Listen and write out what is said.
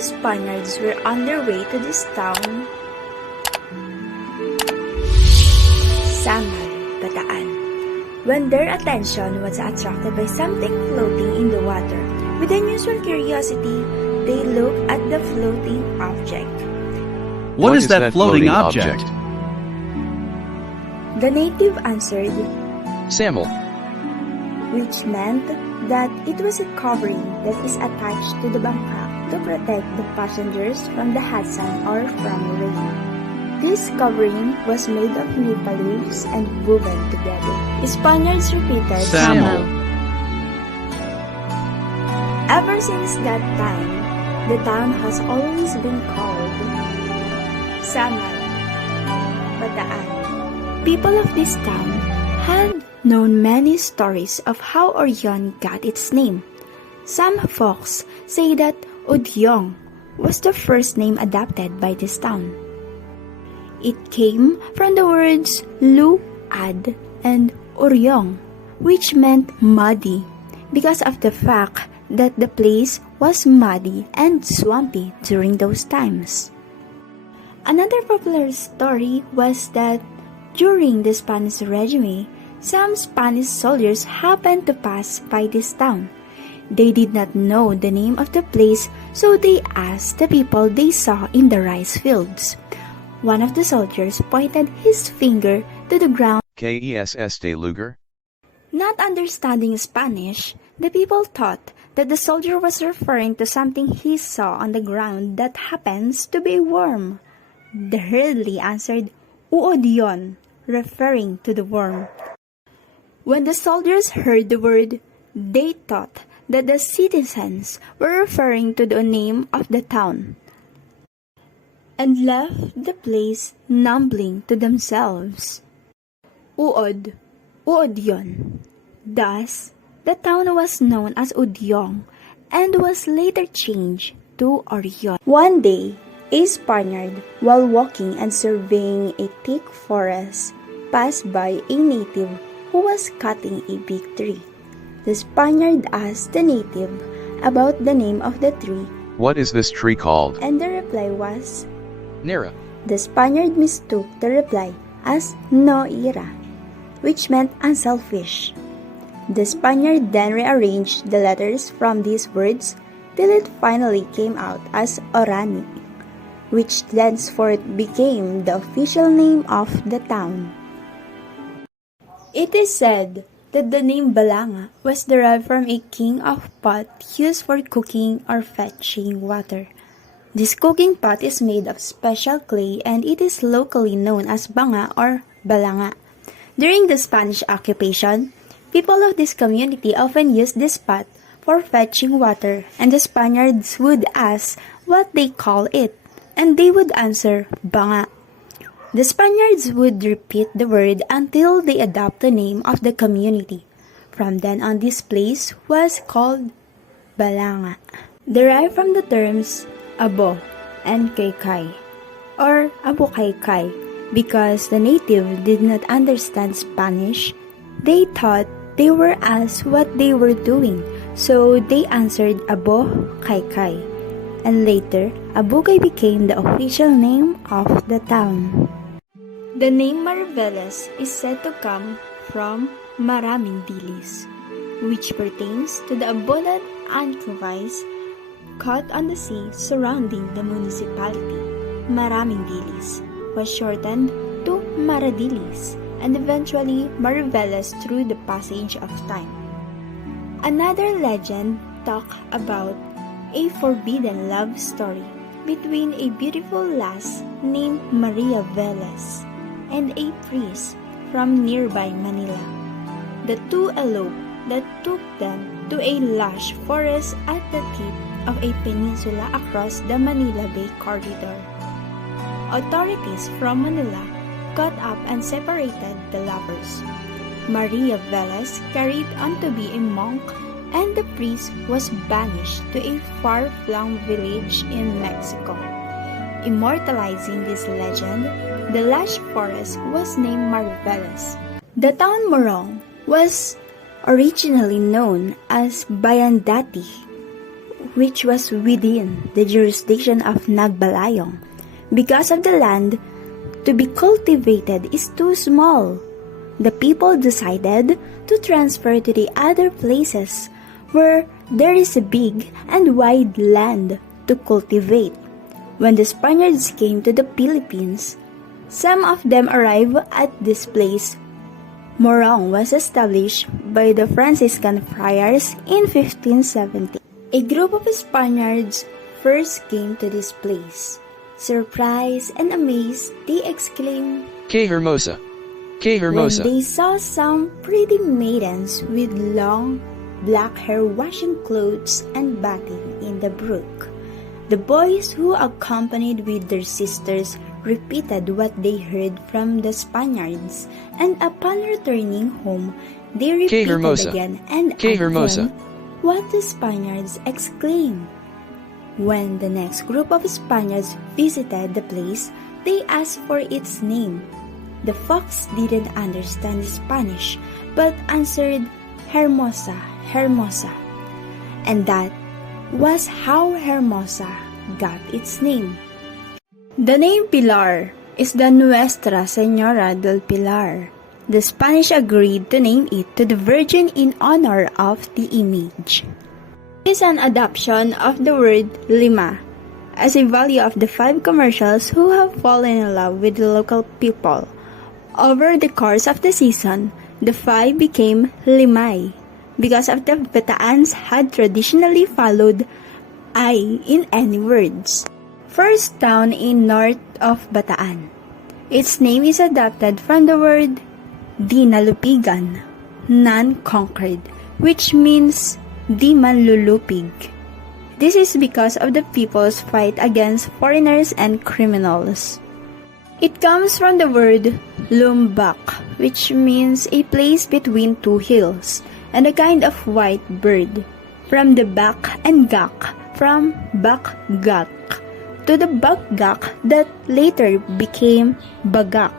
Spaniards were on their way to this town, Samal, Bataan, when their attention was attracted by something floating in the water. With unusual curiosity, they looked at the floating object. What is that floating object? The native answered, Sample. which meant that it was a covering that is attached to the bangka to protect the passengers from the hot sun or from rain. This covering was made of nipa leaves and woven together. Spaniards repeated, Sample. Ever since that time, the town has always been called Samal, Bataan. People of this town had known many stories of how Orion got its name. Some folks say that Udyong was the first name adopted by this town. It came from the words Lu-ad and Uryong, which meant muddy, because of the fact that the place was muddy and swampy during those times. Another popular story was that during the Spanish regime, some Spanish soldiers happened to pass by this town. They did not know the name of the place, so they asked the people they saw in the rice fields. One of the soldiers pointed his finger to the ground. KESS de Lugar? Not understanding Spanish, the people thought that the soldier was referring to something he saw on the ground that happens to be a worm. The hurriedly answered, Uod yon, referring to the worm. When the soldiers heard the word, they thought that the citizens were referring to the name of the town, and left the place mumbling to themselves. Uod yon. Thus, the town was known as Udyong and was later changed to Orion. One day, a Spaniard, while walking and surveying a thick forest, passed by a native who was cutting a big tree. The Spaniard asked the native about the name of the tree. What is this tree called? And the reply was, Nira. The Spaniard mistook the reply as no ira, which meant unselfish. The Spaniard then rearranged the letters from these words till it finally came out as Orani, which thenceforth became the official name of the town. It is said that the name Balanga was derived from a king of pot used for cooking or fetching water. This cooking pot is made of special clay and it is locally known as banga or balanga. During the Spanish occupation, people of this community often used this pot for fetching water, and the Spaniards would ask what they call it, and they would answer banga. The Spaniards would repeat the word until they adopt the name of the community. From then on, this place was called Balanga, derived from the terms abo and kaykay, or abo kaykay. Because the native did not understand Spanish, they thought they were asked what they were doing, so they answered abo kaykay, and later Abukay became the official name of the town. The name Mariveles is said to come from maraming dilis, which pertains to the abundant anchovies caught on the sea surrounding the municipality. Maraming dilis was shortened to Maradilis and eventually Mariveles through the passage of time. Another legend talks about a forbidden love story between a beautiful lass named Maria Velez and a priest from nearby Manila. The two eloped that took them to a lush forest at the tip of a peninsula across the Manila Bay corridor. Authorities from Manila caught up and separated the lovers. Maria Velez carried on to be a monk, and the priest was banished to a far-flung village in Mexico. Immortalizing this legend, the lush forest was named Mariveles. The town Morong was originally known as Bayandati, which was within the jurisdiction of Nagbalayong, because of the land to be cultivated is too small. The people decided to transfer to the other places where there is a big and wide land to cultivate. When the Spaniards came to the Philippines, some of them arrived at this place. Morong was established by the Franciscan friars in 1570. A group of Spaniards first came to this place. Surprised and amazed, they exclaimed, Que hermosa! Que when hermosa! they saw some pretty maidens with long black hair washing clothes and bathing in the brook. The boys who accompanied with their sisters repeated what they heard from the Spaniards, and upon returning home, they repeated hermosa! again and Que again hermosa! what the Spaniards exclaimed. When the next group of Spaniards visited the place, they asked for its name. The fox didn't understand Spanish, but answered, Hermosa, Hermosa. And that was how Hermosa got its name. The name Pilar is the Nuestra Señora del Pilar. The Spanish agreed to name it to the Virgin in honor of the image. It is an adoption of the word Lima as a value of the 5 commercials who have fallen in love with the local people. Over the course of the season, the 5 became Limay because of the Bataans had traditionally followed I in any words. First town in north of Bataan. Its name is adapted from the word Di Nalupigan, non-conquered, which means Di Manlulupig. This is because of the people's fight against foreigners and criminals. It comes from the word Lumbak, which means a place between 2 hills, and a kind of white bird. From the bak and gak, from bakgak, to the bakgak that later became bagak.